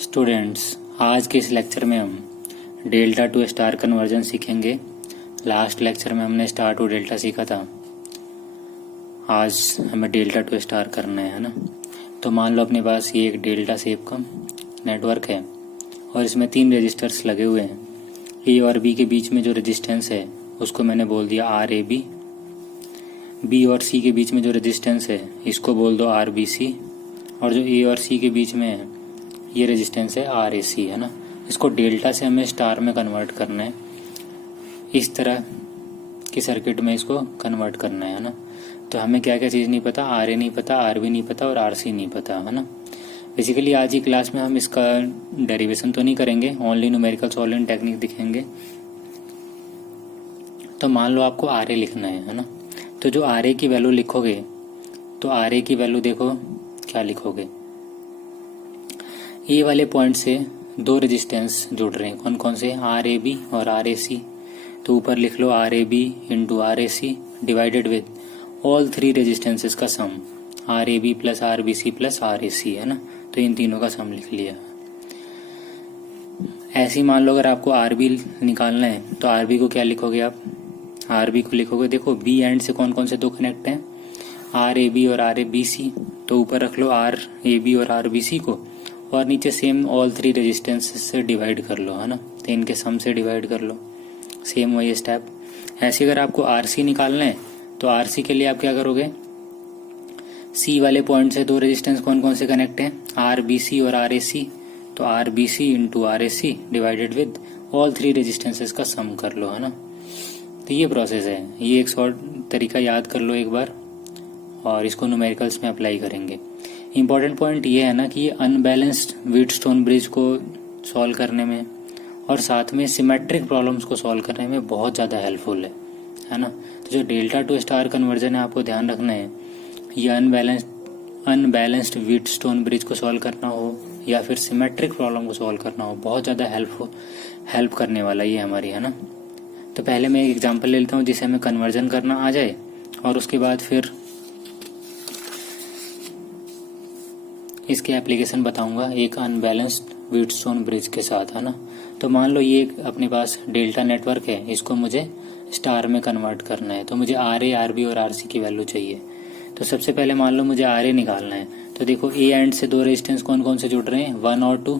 Students, आज के इस लेक्चर में हम डेल्टा टू स्टार कन्वर्जन सीखेंगे। लास्ट लेक्चर में हमने स्टार टू डेल्टा सीखा था। आज हमें डेल्टा टू स्टार करना है ना। तो मान लो अपने पास ये एक डेल्टा शेप का नेटवर्क है और इसमें 3 रजिस्टर्स लगे हुए हैं। ए और बी के बीच में जो रेजिस्टेंस है उसको मैंने बोल दिया आर ए बी। बी और सी के बीच में जो रेजिस्टेंस है इसको बोल दो आर बी सी। और जो ए और सी के बीच में है ये रेजिस्टेंस है आर ए सी, है ना। इसको डेल्टा से हमें स्टार में कन्वर्ट करना है। इस तरह की सर्किट में इसको कन्वर्ट करना है ना। तो हमें क्या क्या चीज़ नहीं पता, आर ए नहीं पता, आर बी नहीं पता और आर सी नहीं पता, है ना। बेसिकली आज ही क्लास में हम इसका डेरिवेशन तो नहीं करेंगे, ओनली न्यूमेरिकल सॉल्विंग टेक्निक दिखेंगे। तो मान लो आपको आर ए लिखना है ना। तो जो आर ए की वैल्यू लिखोगे तो आर ए की वैल्यू देखो क्या लिखोगे। ए वाले पॉइंट से 2 रेजिस्टेंस जुड़ रहे हैं, कौन कौन से, आर ए बी और आर ए सी। तो ऊपर लिख लो R A B into R A C divided with all 3 resistances का sum, R A B plus R B C plus R A C, है ना। तो इन तीनों का सम लिख लिया। ऐसे ही मान लो अगर आपको आर बी निकालना है तो आर बी को क्या लिखोगे आप, आर बी को लिखोगे, देखो बी एंड से कौन कौन से 2 कनेक्ट हैं, आर ए बी और आर ए बी सी। तो ऊपर रख लो आर ए बी और आर बी सी को और नीचे सेम ऑल 3 रेजिस्टेंसेस से डिवाइड कर लो, है ना। तो इनके सम से डिवाइड कर लो, सेम वही स्टेप। ऐसे अगर आपको आर सी निकालना है तो आर सी के लिए आप क्या करोगे, सी वाले पॉइंट से 2 रेजिस्टेंस कौन कौन से कनेक्ट हैं, आर बी सी और आर ए सी। तो R B C into R A C divided with all 3 resistances का सम कर लो, है ना। तो ये प्रोसेस है, ये एक शॉर्ट तरीका याद कर लो एक बार और इसको न्यूमेरिकल्स में अप्लाई करेंगे। इम्पॉर्टेंट पॉइंट ये है ना कि ये अनबैलेंस्ड व्हीटस्टोन ब्रिज को सॉल्व करने में और साथ में सिमेट्रिक प्रॉब्लम्स को सॉल्व करने में बहुत ज़्यादा हेल्पफुल है ना। तो जो डेल्टा टू स्टार कन्वर्जन है आपको ध्यान रखना है, ये अनबैलेंस्ड व्हीटस्टोन ब्रिज को सॉल्व करना हो या फिर सिमेट्रिक प्रॉब्लम को सॉल्व करना हो, बहुत ज़्यादा हेल्प करने वाला ये हमारी, है ना। तो पहले मैं एक एग्जांपल ले लेता हूँ जिसे हमें कन्वर्जन करना आ जाए और उसके बाद फिर इसके एप्लीकेशन बताऊंगा एक अनबैलेंस्ड व्हीटस्टोन ब्रिज के साथ, है ना। तो मान लो ये अपने पास डेल्टा नेटवर्क है, इसको मुझे स्टार में कन्वर्ट करना है। तो मुझे आर ए, आर बी और आर सी की वैल्यू चाहिए। तो सबसे पहले मान लो मुझे आर ए निकालना है। तो देखो ए एंड से 2 रेजिस्टेंस कौन कौन से जुड़ रहे हैं, 1 और 2,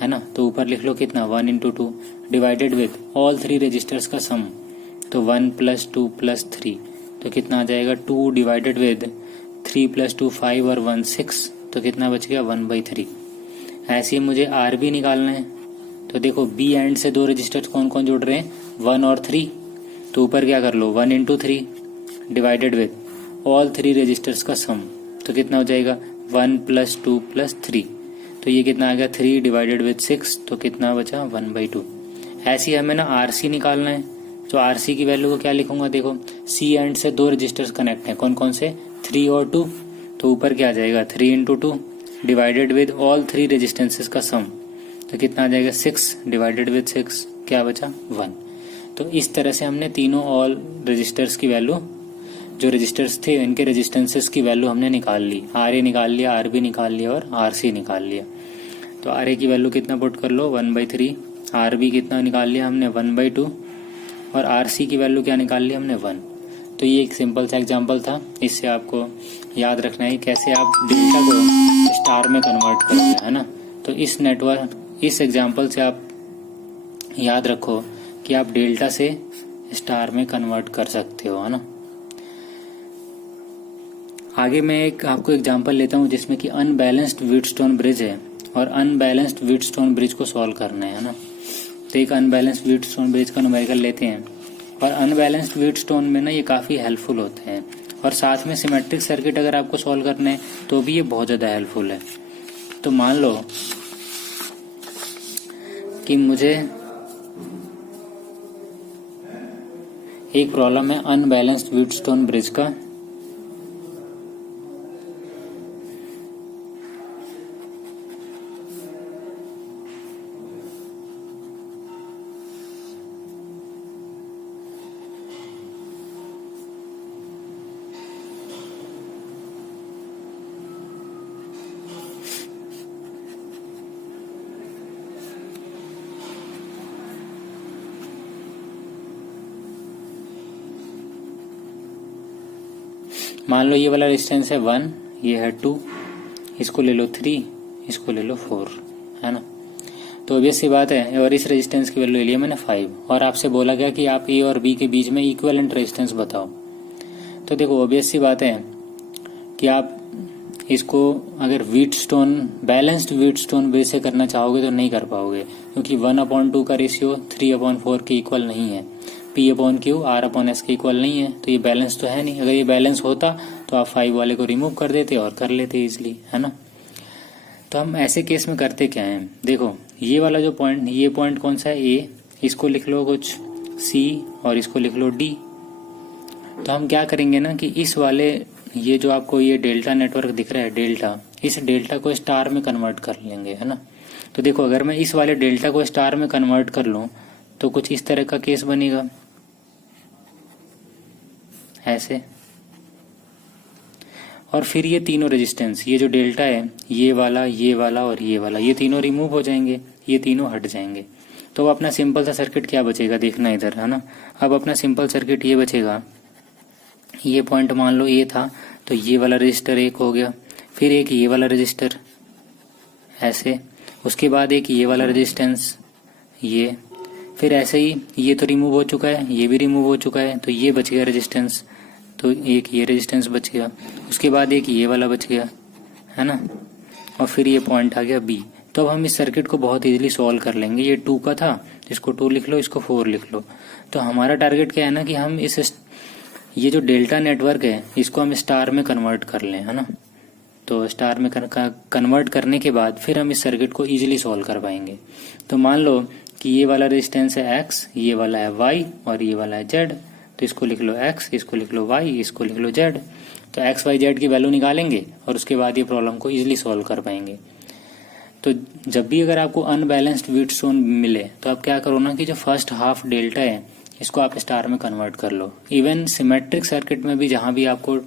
है ना। तो ऊपर लिख लो कितना, 1 into 2 divided with all 3 resistors का सम। तो 1 प्लस 2 प्लस 3, तो कितना आ जाएगा, 2 डिवाइडेड विद 3 प्लस 2 5 और 1 6। तो कितना बच गया, 1/3। ऐसे ही मुझे आर बी निकालना है। तो देखो बी एंड से 2 रजिस्टर्स कौन कौन जुड़ रहे हैं, 1 और 3। तो ऊपर क्या कर लो, 1 into 3 divided with all 3 resistors का सम। तो कितना हो जाएगा, 1 प्लस 2 प्लस 3। तो ये कितना आ गया, 3 डिवाइडेड विद 6। तो कितना बचा, 1/2। ऐसे ही हमें ना आर सी निकालना है। तो आर सी की वैल्यू को क्या लिखूंगा, देखो सी एंड से 2 रजिस्टर्स कनेक्ट हैं, कौन कौन से, 3 और 2। तो ऊपर क्या आ जाएगा, 3 into 2 divided with all 3 resistances का सम। तो कितना आ जाएगा, 6 डिवाइडेड विद 6, क्या बचा, 1। तो इस तरह से हमने तीनों ऑल रजिस्टर्स की वैल्यू, जो रजिस्टर्स थे इनके रेजिस्टेंसेस की वैल्यू हमने निकाल ली। आर ए निकाल लिया, आर बी निकाल लिया और आर सी निकाल लिया। तो आर ए की वैल्यू कितना पुट कर लो, 1/3। आर बी कितना निकाल लिया हमने, 1/2। और आर सी की वैल्यू क्या निकाल ली हमने, 1। तो ये एक सिंपल सा एग्जांपल था। इससे आपको याद रखना है कैसे आप डेल्टा को स्टार में कन्वर्ट करोगे, है ना। तो इस एग्जांपल से आप याद रखो कि आप डेल्टा से स्टार में कन्वर्ट कर सकते हो, है ना। आगे मैं आपको एग्जांपल लेता हूँ जिसमें कि अनबैलेंस्ड व्हीटस्टोन ब्रिज है और अनबैलेंस्ड व्हीटस्टोन ब्रिज को सॉल्व करना है ना। तो एक अनबैलेंस्ड व्हीटस्टोन ब्रिज का न्यूमेरिकल लेते हैं। और अनबैलेंस्ड व्हीटस्टोन में ना ये काफ़ी हेल्पफुल होते हैं और साथ में सिमेट्रिक सर्किट अगर आपको सॉल्व करना है तो भी ये बहुत ज़्यादा हेल्पफुल है। तो मान लो कि मुझे एक प्रॉब्लम है अनबैलेंस्ड व्हीटस्टोन ब्रिज का। मान लो ये वाला रेजिस्टेंस है 1, ये है 2, इसको ले लो 3, इसको ले लो 4, है ना। तो ऑब्वियस सी बात है, और इस रेजिस्टेंस की वैल्यू ले लिया मैंने 5, और आपसे बोला गया कि आप ए और बी के बीच में इक्विवेलेंट रेजिस्टेंस बताओ। तो देखो ऑब्वियस सी बात है कि आप इसको अगर व्हीटस्टोन बैलेंस्ड व्हीटस्टोन बेस से करना चाहोगे तो नहीं कर पाओगे, क्योंकि 1/2 का रेशियो 3/4 के इक्वल नहीं है, P/Q R/S के इक्वल नहीं है, तो ये बैलेंस तो है नहीं। अगर ये बैलेंस होता तो आप 5 वाले को रिमूव कर देते और कर लेते इजिली, है ना। तो हम ऐसे केस में करते क्या हैं, देखो ये वाला जो पॉइंट, ये पॉइंट कौन सा है, ए, इसको लिख लो कुछ सी और इसको लिख लो डी। तो हम क्या करेंगे ना कि इस वाले, ये जो आपको ये डेल्टा नेटवर्क दिख रहा है डेल्टा, इस डेल्टा को स्टार में कन्वर्ट कर लेंगे, है ना। तो देखो अगर मैं इस वाले डेल्टा को स्टार में कन्वर्ट कर लूं तो कुछ इस तरह का केस बनेगा, ऐसे। और फिर ये तीनों रेजिस्टेंस, ये जो डेल्टा है, ये वाला और ये वाला, ये तीनों रिमूव हो जाएंगे, ये तीनों हट जाएंगे। तो अपना सिंपल सा सर्किट क्या बचेगा, देखना इधर, है ना। अब अपना सिंपल सर्किट ये बचेगा, ये पॉइंट मान लो ये था, तो ये वाला रजिस्टर एक हो गया, फिर एक ये वाला रजिस्टर ऐसे, उसके बाद एक ये वाला रेजिस्टेंस, ये, फिर ऐसे ही ये तो रिमूव हो चुका है, ये भी रिमूव हो चुका है, तो ये बच गया रेजिस्टेंस, तो एक ये रेजिस्टेंस बच गया, उसके बाद एक ये वाला बच गया, है ना, और फिर ये पॉइंट आ गया बी। तो अब हम इस सर्किट को बहुत इजीली सॉल्व कर लेंगे। ये 2 का था, इसको 2 लिख लो, इसको 4 लिख लो। तो हमारा टारगेट क्या है ना कि हम ये जो डेल्टा नेटवर्क है इसको हम स्टार में कन्वर्ट कर लें, है ना। तो स्टार में कन्वर्ट करने के बाद फिर हम इस सर्किट को इजीली सॉल्व कर पाएंगे। तो मान लो कि ये वाला रेजिस्टेंस है एक्स, ये वाला है वाई और ये वाला है जेड। तो इसको लिख लो एक्स, इसको लिख लो वाई, इसको लिख लो जेड। तो एक्स वाई जेड की वैल्यू निकालेंगे और उसके बाद ये प्रॉब्लम को इजीली सॉल्व कर पाएंगे। तो जब भी अगर आपको अनबैलेंस्ड व्हीटस्टोन मिले तो आप क्या करो ना कि जो फर्स्ट हाफ डेल्टा है इसको आप स्टार में कन्वर्ट कर लो। इवन सिमेट्रिक सर्किट में भी जहां भी आपको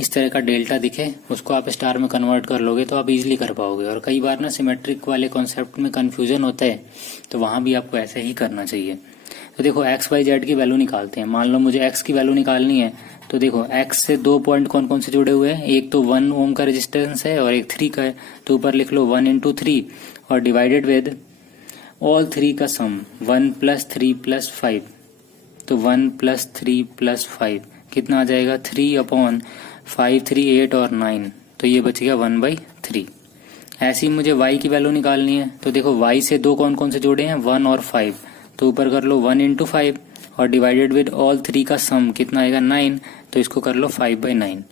इस तरह का डेल्टा दिखे उसको आप स्टार में कन्वर्ट कर लोगे तो आप इजीली कर पाओगे। और कई बार ना सिमेट्रिक वाले कॉन्सेप्ट में कंफ्यूजन होता है, तो वहां भी आपको ऐसे ही करना चाहिए। तो देखो एक्स वाई जेड की वैल्यू निकालते हैं। मान लो मुझे एक्स की वैल्यू निकालनी है, तो देखो एक्स से 2 पॉइंट कौन कौन से जुड़े हुए हैं, एक तो 1 ओम का रेजिस्टेंस है और एक 3 का है। तो ऊपर लिख लो 1 into 3 और डिवाइडेड विद ऑल 3 का सम 1 + 3 + 5। तो 1 + 3 + 5 कितना आ जाएगा, 3/5, 3, 8 और 9। तो ये बच गया 1/3। ऐसी मुझे y की वैल्यू निकालनी है। तो देखो y से 2 कौन कौन से जोड़े हैं, 1 और 5। तो ऊपर कर लो 1 into 5 और डिवाइडेड विद ऑल 3 का सम कितना आएगा, 9। तो इसको कर लो 5/9,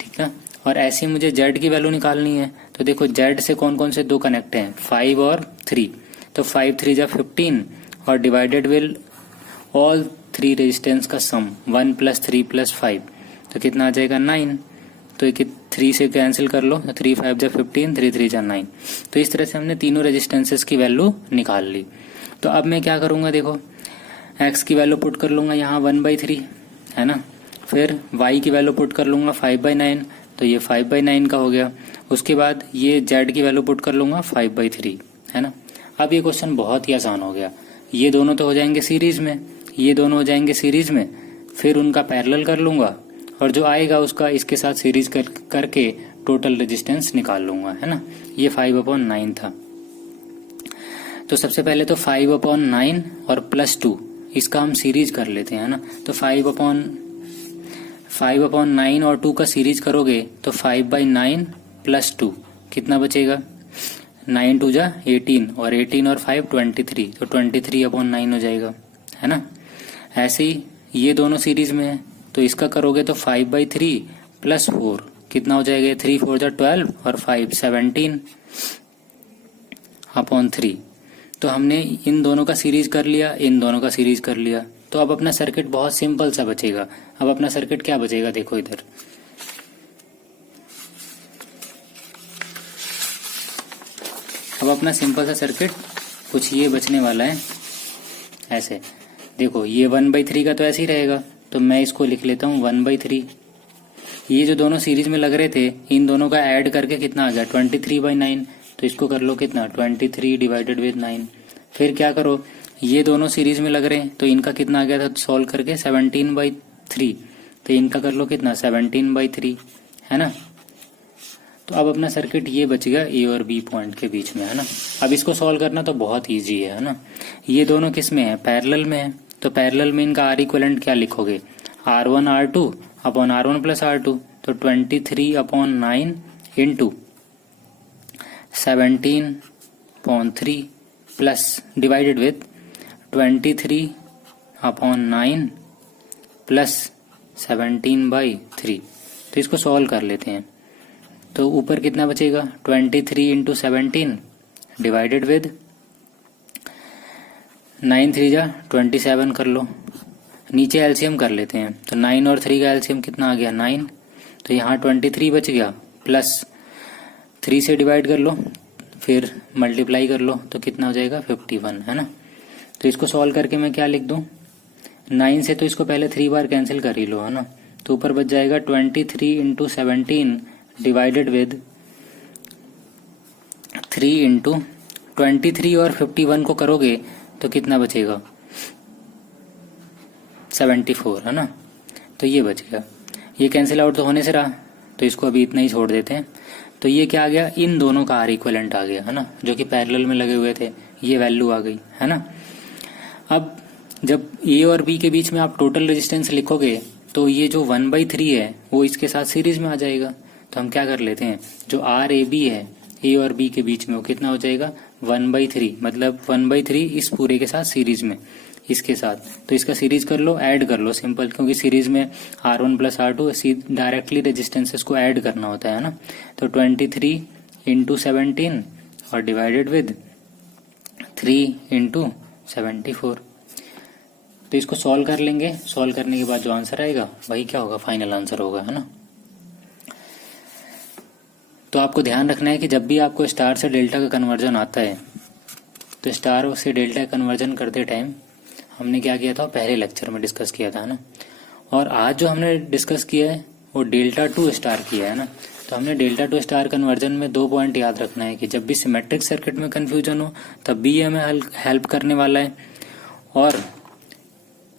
ठीक है। और ऐसी मुझे z की वैल्यू निकालनी है। तो देखो z से कौन कौन से 2 कनेक्ट हैं, 5 और 3। तो 5 3 जा 15 और डिवाइडेड विद ऑल 3 रेजिस्टेंस का सम 1 + 3 + 5। तो कितना आ जाएगा, 9। तो 3 से कैंसिल कर लो, 3 5 जा 15, 3 3 जा 9। तो इस तरह से हमने तीनों रेजिस्टेंसेस की वैल्यू निकाल ली। तो अब मैं क्या करूंगा, देखो x की वैल्यू पुट कर लूंगा यहाँ 1/3, है ना। फिर y की वैल्यू पुट कर लूंगा 5/9, तो ये 5/9 का हो गया। उसके बाद ये z की वैल्यू पुट कर लूंगा 5/3, है ना। अब ये क्वेश्चन बहुत ही आसान हो गया। ये दोनों तो हो जाएंगे सीरीज में, ये दोनों हो जाएंगे सीरीज में, फिर उनका पैरेलल कर लूंगा और जो आएगा उसका इसके साथ सीरीज करके टोटल रेजिस्टेंस निकाल लूंगा, है ना। ये 5/9 था। तो सबसे पहले तो 5/9 और +2 इसका हम सीरीज कर लेते हैं, है ना। तो 5/9 और 2 का सीरीज करोगे तो 5/9 + 2 कितना बचेगा, 9 2 जा 18 और 18 और 5 23। तो 23/9 हो जाएगा, है ना। ऐसे ही ये दोनों सीरीज में है, तो इसका करोगे तो 5/3 + 4 कितना हो जाएगा, 3 4 जा 12 और 5 17/3। तो हमने इन दोनों का सीरीज कर लिया, इन दोनों का सीरीज कर लिया। तो अब अपना सर्किट बहुत सिंपल सा बचेगा। अब अपना सर्किट क्या बचेगा, देखो इधर, अब अपना सिंपल सा सर्किट कुछ ये बचने वाला है ऐसे। देखो ये 1/3 का तो ऐसे ही रहेगा, तो मैं इसको लिख लेता हूँ 1/3। ये जो दोनों सीरीज में लग रहे थे इन दोनों का ऐड करके कितना आ गया, 23/9। तो इसको कर लो कितना, 23 डिवाइडेड विद 9। फिर क्या करो, ये दोनों सीरीज में लग रहे हैं तो इनका कितना आ गया था सॉल्व करके, 17/3। तो इनका कर लो कितना 17/3 है ना। तो अब अपना सर्किट ये बच गया ए और बी पॉइंट के बीच में, है ना। अब इसको सॉल्व करना तो बहुत ईजी है ना। ये दोनों किस में है, पैरेलल में है। तो पैरेलल में इनका आर इक्वलेंट क्या लिखोगे, R1 R2 upon R1 plus R2। तो 23/9 into 17/3 plus divided with 23/9 plus 17/3। तो इसको सॉल्व कर लेते हैं। तो ऊपर कितना बचेगा 23 इंटू 17 डिवाइडेड विद 9 3 जा 27 कर लो। नीचे एलसीएम कर लेते हैं। तो 9 और 3 का एलसीएम कितना आ गया 9। तो यहाँ 23 बच गया प्लस 3 से डिवाइड कर लो, फिर मल्टीप्लाई कर लो, तो कितना हो जाएगा 51, है ना। तो इसको सॉल्व करके मैं क्या लिख दूं, 9 से तो इसको पहले 3 बार कैंसिल कर ही लो, है ना। तो ऊपर बच जाएगा 23 इंटू 17 डिवाइडेड विद 3 इंटू 23 और 51 को करोगे तो कितना बचेगा 74, है ना। तो ये बच गया, ये कैंसिल आउट तो होने से रहा, तो इसको अभी इतना ही छोड़ देते हैं। तो ये क्या आ गया, इन दोनों का आर इक्विवेलेंट आ गया, है ना, जो कि पैरेलल में लगे हुए थे, ये वैल्यू आ गई, है ना। अब जब ए और बी के बीच में आप टोटल रेजिस्टेंस लिखोगे तो ये जो 1/3 है वो इसके साथ सीरीज में आ जाएगा। तो हम क्या कर लेते हैं, जो आर ए बी है ए और बी के बीच में वो कितना हो जाएगा 1/3, मतलब 1/3 इस पूरे के साथ सीरीज में इसके साथ। तो इसका सीरीज कर लो, ऐड कर लो सिंपल, क्योंकि सीरीज में R1 plus R2 directly resistances को ऐड करना होता है ना। तो 23 इंटू 17 और डिवाइडेड विद 3 इंटू 74। तो इसको सॉल्व कर लेंगे, सॉल्व करने के बाद जो आंसर आएगा वही क्या होगा, फाइनल आंसर होगा, है ना। तो आपको ध्यान रखना है कि जब भी आपको स्टार से डेल्टा का कन्वर्जन आता है तो स्टार से डेल्टा कन्वर्जन करते टाइम हमने क्या किया था, पहले लेक्चर में डिस्कस किया था ना। और आज जो हमने डिस्कस किया है वो डेल्टा टू स्टार किया है ना। तो हमने डेल्टा टू स्टार कन्वर्जन में 2 पॉइंट याद रखना है कि जब भी सिमेट्रिक सर्किट में कंफ्यूजन हो तब भी ये हमें हेल्प करने वाला है, और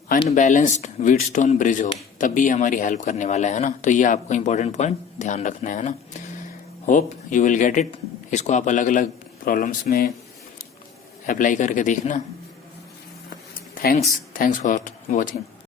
अनबैलेंस्ड व्हीटस्टोन ब्रिज हो तब भी हमारी हेल्प करने वाला है ना। तो ये आपको इंपॉर्टेंट पॉइंट ध्यान रखना है ना। Hope you will get it. इसको आप अलग अलग प्रॉब्लम्स में अप्लाई करके देखना। Thanks for watching.